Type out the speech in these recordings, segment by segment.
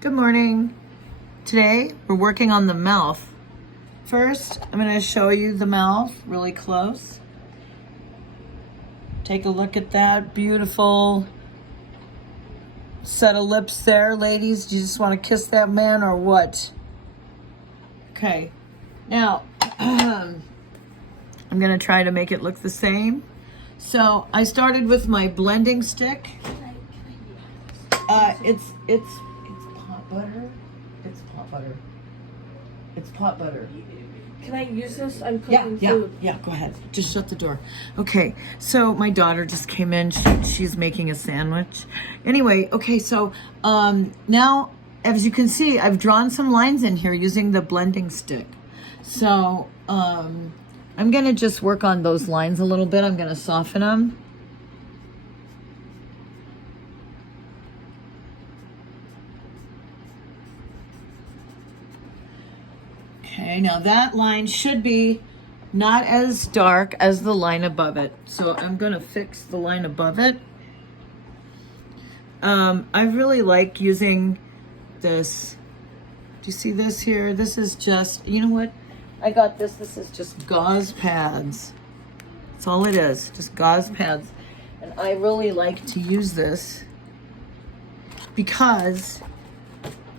Good morning. Today we're working on the mouth. First, I'm going to show you the mouth really close. Take a look at that beautiful set of lips there, ladies. Do you just want to kiss that man or what? Okay. Now, I'm going to try to make it look the same. So I started with my blending stick. It's pot butter. It's pot butter. It's pot butter. Can I use this? I'm cooking food. Yeah, go ahead. Just shut the door. Okay, so my daughter just came in. She's making a sandwich. Anyway, okay, so now, as you can see, I've drawn some lines in here using the blending stick. So I'm going to just work on those lines a little bit. I'm going to soften them. Okay, now that line should be not as dark as the line above it. So I'm going to fix the line above it. I really like using this. Do you see this here? This is just, you know what? I got this. This is just gauze pads. That's all it is, just gauze pads. And I really like to use this because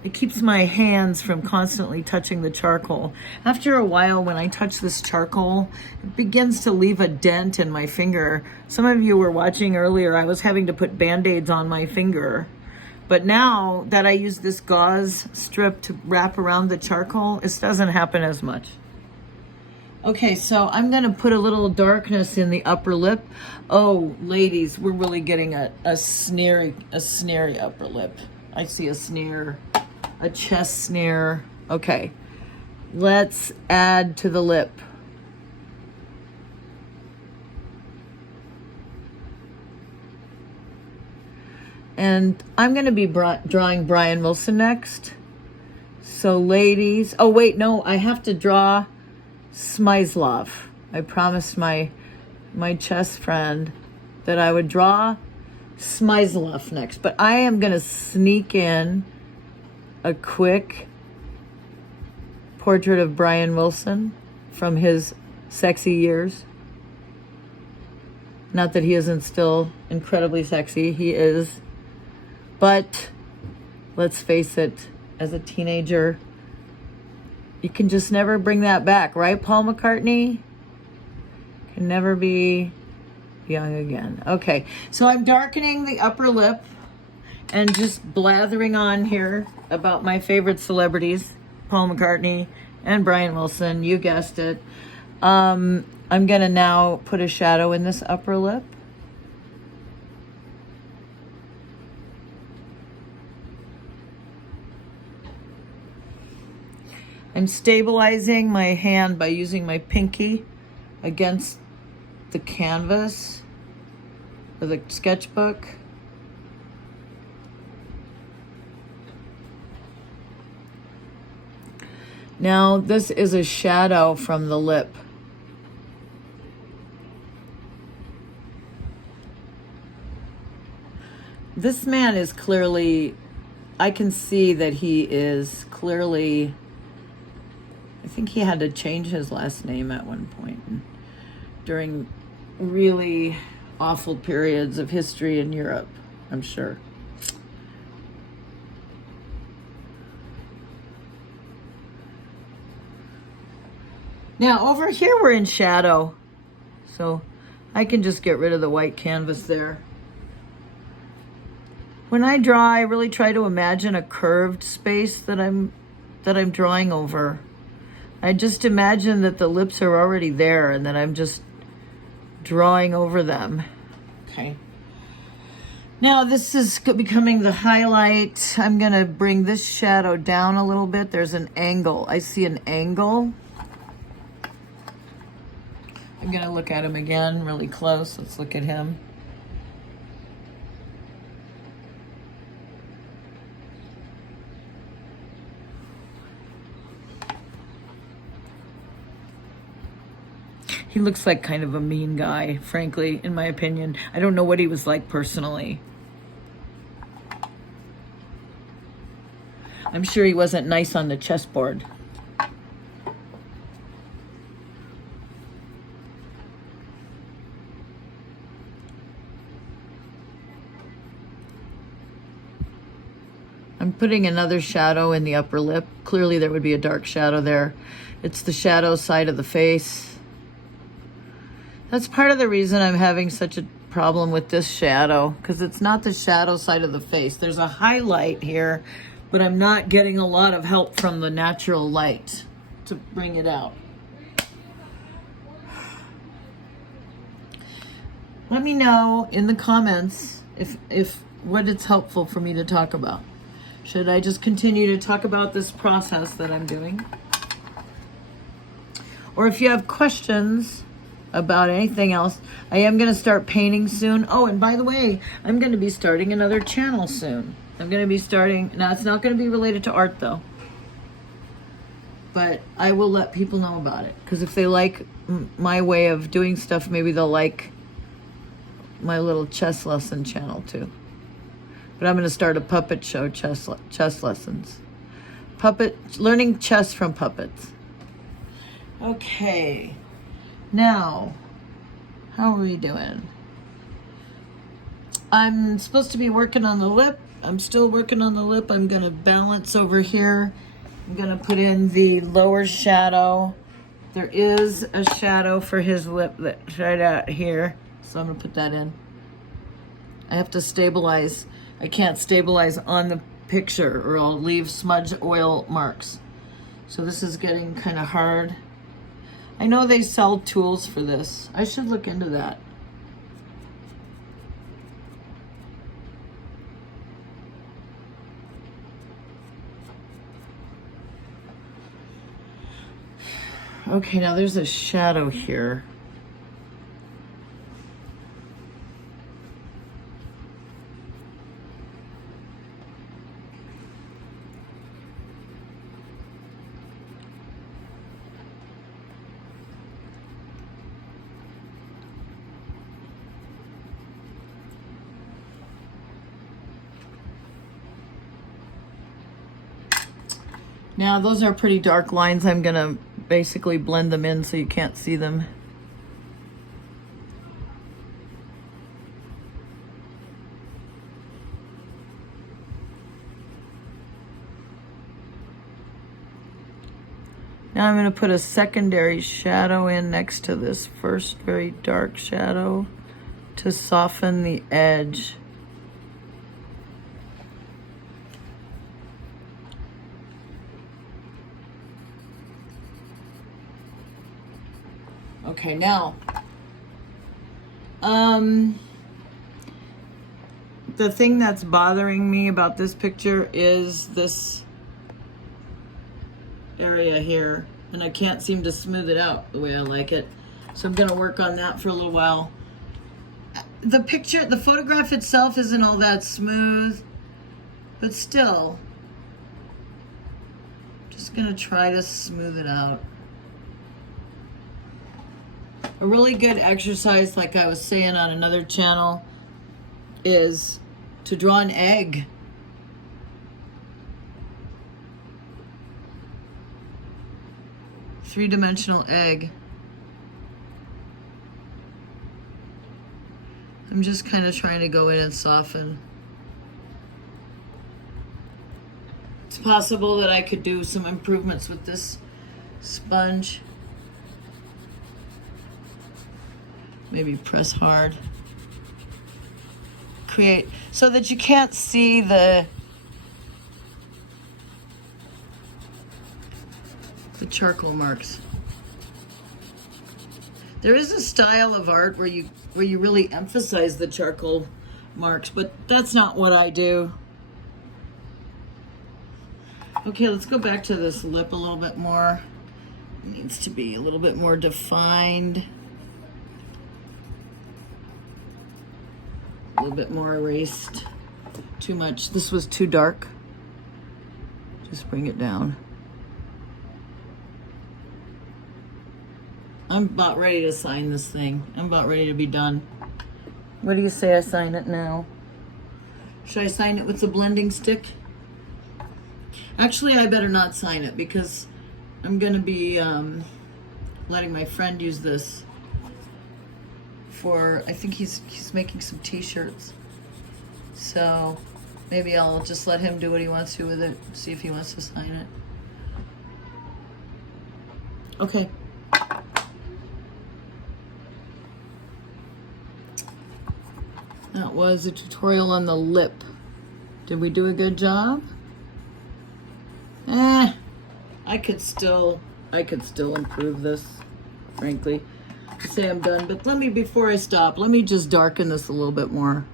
it keeps my hands from constantly touching the charcoal. After a while, when I touch this charcoal, it begins to leave a dent in my finger. Some of you were watching earlier, I was having to put Band-Aids on my finger. But now that I use this gauze strip to wrap around the charcoal, it doesn't happen as much. Okay, so I'm gonna put a little darkness in the upper lip. Oh, ladies, we're really getting a sneery upper lip. I see a sneer. A chest sneer. Okay, let's add to the lip. And I'm going to be drawing Brian Wilson next. So ladies, oh wait, no, I have to draw Smyslov. I promised my chess friend that I would draw Smyslov next, but I am going to sneak in a quick portrait of Brian Wilson from his sexy years. Not that he isn't still incredibly sexy, he is. But let's face it, as a teenager, you can just never bring that back, right, Paul McCartney? Can never be young again. Okay, so I'm darkening the upper lip and just blathering on here about my favorite celebrities, Paul McCartney and Brian Wilson, you guessed it. I'm gonna now put a shadow in this upper lip. I'm stabilizing my hand by using my pinky against the canvas or the sketchbook. Now, this is a shadow from the lip. This man is clearly, I can see that he is clearly, I think he had to change his last name at one point during really awful periods of history in Europe, I'm sure. Now over here we're in shadow, so I can just get rid of the white canvas there. When I draw, I really try to imagine a curved space that I'm drawing over. I just imagine that the lips are already there and that I'm just drawing over them. Okay. Now this is becoming the highlight. I'm gonna bring this shadow down a little bit. There's an angle. I see an angle. I'm gonna look at him again really close. Let's look at him. He looks like kind of a mean guy, frankly, in my opinion. I don't know what he was like personally. I'm sure he wasn't nice on the chessboard. I'm putting another shadow in the upper lip. Clearly there would be a dark shadow there. It's the shadow side of the face. That's part of the reason I'm having such a problem with this shadow, because it's not the shadow side of the face. There's a highlight here, but I'm not getting a lot of help from the natural light to bring it out. Let me know in the comments if what it's helpful for me to talk about. Should I just continue to talk about this process that I'm doing? Or if you have questions about anything else, I am going to start painting soon. Oh, and by the way, I'm going to be starting another channel soon. I'm going to be starting, now it's not going to be related to art though, but I will let people know about it. Because if they like my way of doing stuff, maybe they'll like my little chess lesson channel too. But I'm going to start a puppet show, chess lessons. Learning chess from puppets. Okay. Now, how are we doing? I'm supposed to be working on the lip. I'm still working on the lip. I'm going to balance over here. I'm going to put in the lower shadow. There is a shadow for his lip that's right out here. So I'm going to put that in. I have to stabilize. I can't stabilize on the picture or I'll leave smudge oil marks. So this is getting kind of hard. I know they sell tools for this. I should look into that. Okay, now there's a shadow here. Now those are pretty dark lines. I'm gonna basically blend them in so you can't see them. Now I'm gonna put a secondary shadow in next to this first very dark shadow to soften the edge. Okay, now, the thing that's bothering me about this picture is this area here, and I can't seem to smooth it out the way I like it. So I'm gonna work on that for a little while. The photograph itself isn't all that smooth, but still, just gonna try to smooth it out. A really good exercise, like I was saying on another channel, is to draw an egg. Three-dimensional egg. I'm just kind of trying to go in and soften. It's possible that I could do some improvements with this sponge. Maybe press hard. Create so that you can't see the charcoal marks. There is a style of art where you really emphasize the charcoal marks, but that's not what I do. Okay, let's go back to this lip a little bit more. It needs to be a little bit more defined. A little bit more erased. Too much. This was too dark. Just bring it down. I'm about ready to sign this thing. I'm about ready to be done. What do you say I sign it now? Should I sign it with the blending stick? Actually, I better not sign it because I'm going to be letting my friend use this for, I think he's making some t-shirts. So maybe I'll just let him do what he wants to with it, see if he wants to sign it. Okay. That was a tutorial on the lip. Did we do a good job? I could still improve this, frankly. I'd say I'm done, but before I stop, let me just darken this a little bit more.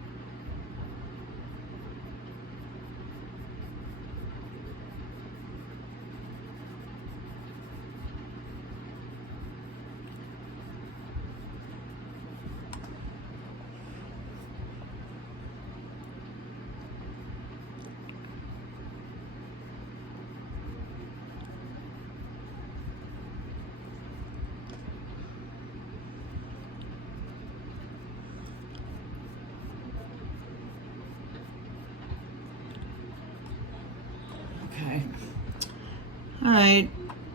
Okay. All right.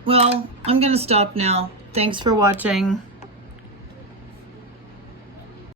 Well, I'm going to stop now. Thanks for watching.